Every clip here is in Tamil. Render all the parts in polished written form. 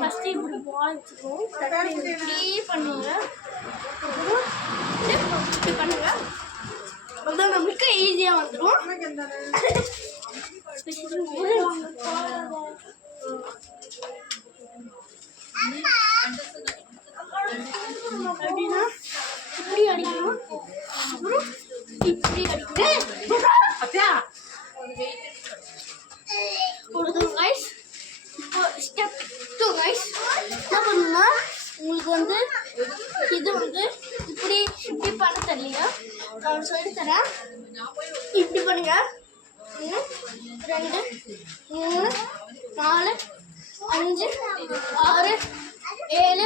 ஃபஸ்ட்டு இப்படி பால் வச்சுக்கோம், இப்படி பண்ணுங்க, இப்படி பண்ணுங்க, அதுதான் நம்மளுக்கு ஈஸியாக வந்துடும். அப்படின்னா இப்படி அடிக்கணும், அப்புறம் இப்படி அடிக்கணும். கைஸ் இப்போ ஸ்டெப் 2 கைஸ் என்ன பண்ணுன்னா, உங்களுக்கு வந்து இது வந்து இப்படி இப்படி பண்ண தெரியல, நான் சொல்லித்தரேன். இப்படி பண்ணுங்க, 1 2 3 4 5 6 7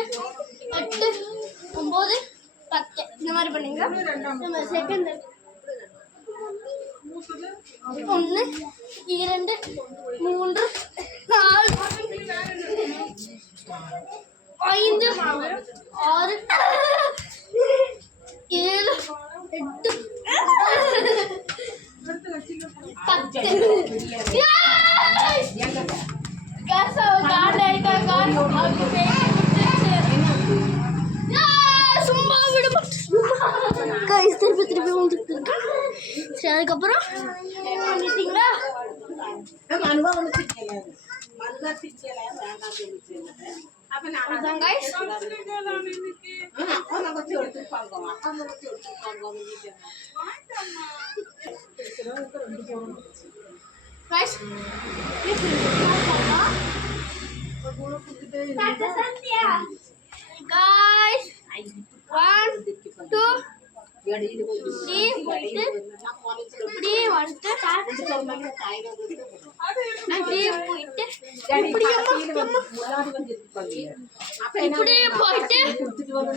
8 9 10 இந்த மாதிரி பண்ணுங்க. நம்ம செகண்ட் 1 2 3 4 5 6 7 8 சும்மா திருப்பி திருப்பி வந்துட்டு இருக்கு. சரி, அதுக்கப்புறம் பண்ணிட்டீங்களா? Guys, 1 2 3 போயிட்டு இப்படி வந்துட்டு இப்படியே போயிட்டு இப்படியே போயிட்டு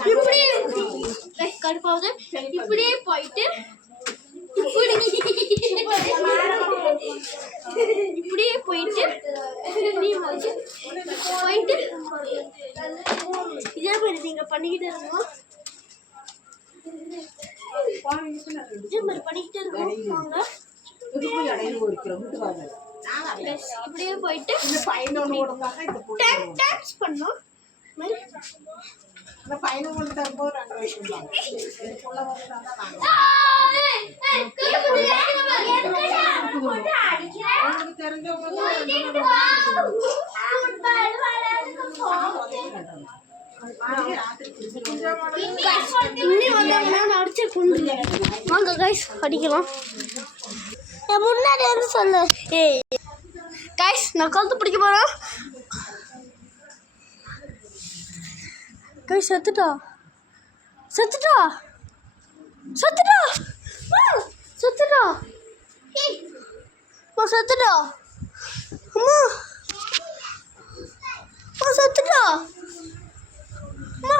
இப்படியே கடுப்பாவது இப்படியே போயிட்டு இப்படியே போயிட்டு போயிட்டு இதே மாதிரி நீங்க பண்ணிக்கிட்டே இருக்கணும். இதே மாதிரி பண்ணிக்கிட்டே இருக்கணும். இப்படியே போயிட்டு டான்ஸ் பண்ணணும். வாங்க கைஸ் படிக்கலாம். முன்னாடி வந்து சொல்லு. ஏய் கைஸ், நான் கழுத்து பிடிக்க போறேன். கைஸ் செத்துட்டா செத்துட்டா செத்துட்டா செத்துட்டா செத்துட்டா அம்மா செத்துட்டா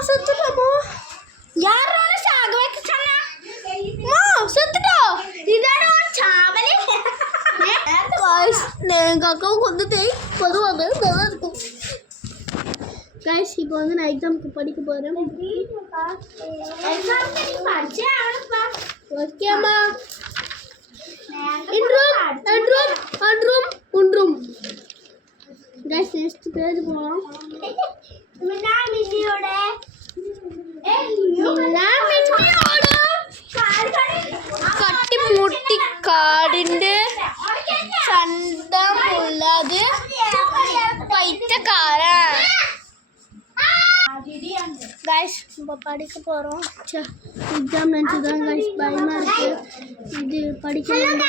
செத்துட்டாமா. யாரால சாக வைக்க சொன்னா? செத்துட்டா. இதான சாவலே. கைஸ், எங்க அக்காவுக்கு வந்து பொதுவாக நல்லா இருக்கும். கைஸ், இப்போ வந்து நான் எக்ஸாமுக்கு படிக்க போகிறேன். ஓகேம்மா. ஒன்றும் கைஸ், நெக்ஸ்ட் பேஜ் போகலாம். கட்டி முட்டி காடிண்டு சண்டம் உள்ளது பைத்தியக்காரன். கைஸ், நம்ம படிக்க போகிறோம். எக்ஸாம் நினச்சிதான் கைஸ் பயமாக இருக்கு. இது படிக்கலாம்.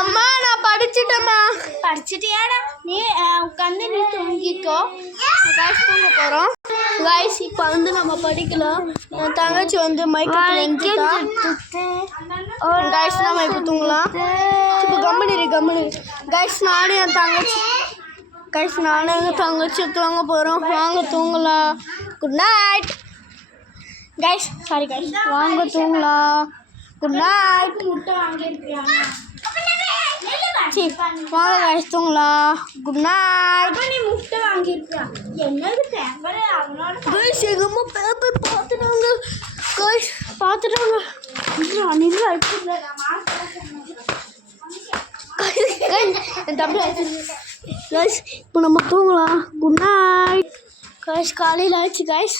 அம்மா, நான் படிச்சுட்டேம்மா. படிச்சுட்டியாடா? நீ உட்காந்து நீ தூங்கிக்கோ. கைஸ், தூங்க போகிறோம். கைஸ், இப்போ வந்து நம்ம படிக்கலாம். என் தங்கச்சி வந்து மைக்கத்தில் கைஸ், நம்ம இப்போ தூங்கலாம். இப்போ கம்பெனி கைஸ், நானும் என் தங்கச்சி தூங்க போகிறோம். வாங்க தூங்கலாம். Good night guys. Sorry guys, வாங்க தூங்கலாம். Good night. முட்டை வாங்கியிருக்கியா? வாங்க கைஸ் தூங்கலாம். Good night. நீ முட்டை வாங்கியிருக்கியா? என்னது பேப்பர் அவனோட கைஸ் எங்கள் அம்மா பேப்பர் பார்த்துட்டாங்க. கைஸ் பார்த்துட்டாங்க. நில்லா இப்போ என் தம்பி கைஸ் இப்போ நம்ம தூங்கலாம். Good night. கைஸ் காலையில் ஆயிடுச்சு கைஸ்.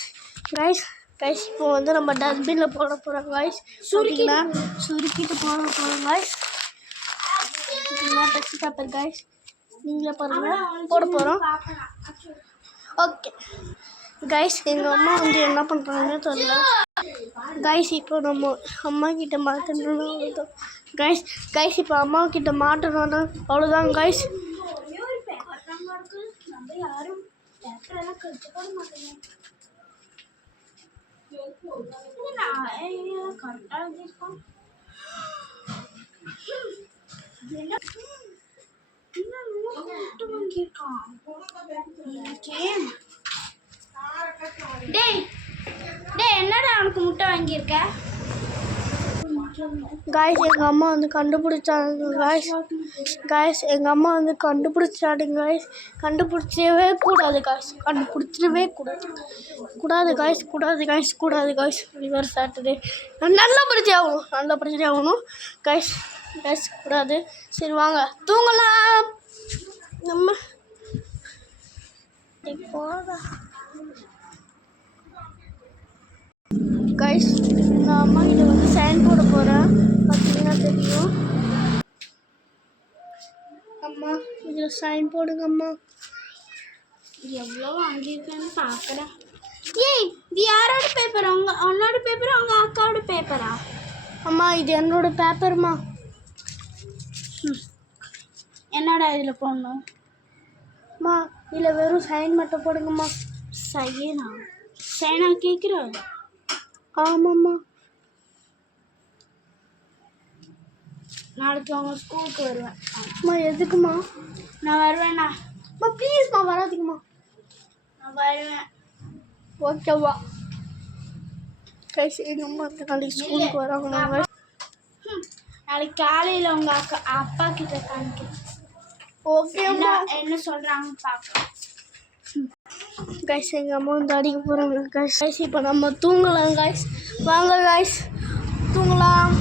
கைஸ் இப்போ வந்து நம்ம டஸ்ட்பினில் போட போகிறோம் கைஸ். சுருக்கிட்டு போட போகிறோம் கைஸ். டெக்ஸ்ட் பேப்பர் கைஸ் நீங்களே பாருங்கள் போட போகிறோம். ஓகே கைஸ் எங்கள் அம்மா வந்து என்ன பண்ணுறாங்கன்னு தெரியல கைஸ். இப்போ நம்ம அம்மா கிட்ட மாட்டணும்னா அவ்வளோதான் கைஸ். இப்போ அம்மா கிட்ட மாட்டணும்னா அவ்வளோதான் கைஸ். நம்ம யாரும் பேப்பரெல்லாம் கற்றுக்கொள்ள மாட்டேங்க. கரெக்டாக இருக்கோம். என்னடா அவனுக்கு முட்டை வாங்கியிருக்க? கைஸ் எங்கள் அம்மா வந்து கண்டுபிடிச்சாங்க கைஸ் எங்கள் அம்மா வந்து கண்டுபிடிச்சாடுங்க கைஸ். கண்டுபிடிச்சவே கூடாது கைஸ். கண்டுபிடிச்சிடவே கூடாது கைஸ். ரிவர் சாட்டர்டே நல்லா படிச்சே ஆகணும் கைஸ் கூடாது. சரி வாங்க தூங்கலாம் நம்ம. கைஸ் நான் அம்மா கிட்ட வந்து சைன் போட போகிறேன். பார்த்தீங்கன்னா தெரியும். அம்மா இதில் சைன் போடுங்க அம்மா. எவ்வளோ வாங்கியிருக்கேன்னு பார்க்குறேன். ஏய் இது யாரோட பேப்பர்? உன்னோட பேப்பரா அவங்க அக்காவோட பேப்பரா? அம்மா இது என்னோட பேப்பர்மா. என்னடா இதில் போடணும்? அம்மா இதில் வெறும் சைன் மட்டும் போடுங்கம்மா. சைனா கேட்குறேன். ஆமாம்மா. நாளைக்கு அவங்க ஸ்கூலுக்கு வருவேன். அம்மா எதுக்குமா? நான் வருவேண்ணா. அம்மா ப்ளீஸ்மா வராதுக்குமா. நான் வருவேன். ஓகேவா கைஸ் எங்கள் அம்மா நாளைக்கு ஸ்கூலுக்கு வராங்க. நாளைக்கு காலையில் உங்கள் அப்பா கிட்ட காமிக்கிறேன். ஓகேம்மா என்ன சொல்கிறாங்கன்னு பார்க்கலாம். கைஸ் எங்கள் அம்மா வந்து அடிக்க போகிறாங்க கைஸ். இப்போ நம்ம தூங்கலாம் கைஸ். வாங்க கைஸ் தூங்கலாம்.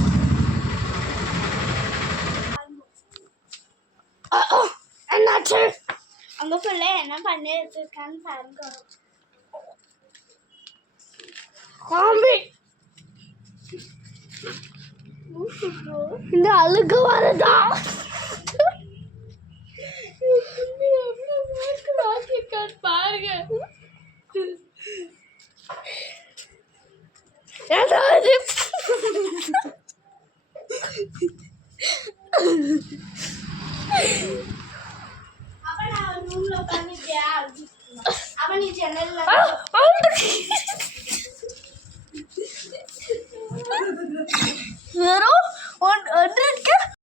என்னாச்சு? அங்கே பிள்ளை என்ன பண்ணி வச்சிருக்கான்னு பாருங்க. காம்பி இந்த அழுக்கு வருதா? பாருங்க ஏதாவது அப்ப நான் ரூம்ல உட்காந்துட்டியா? அப்ப நீ ஜன்னல்ல வெறும்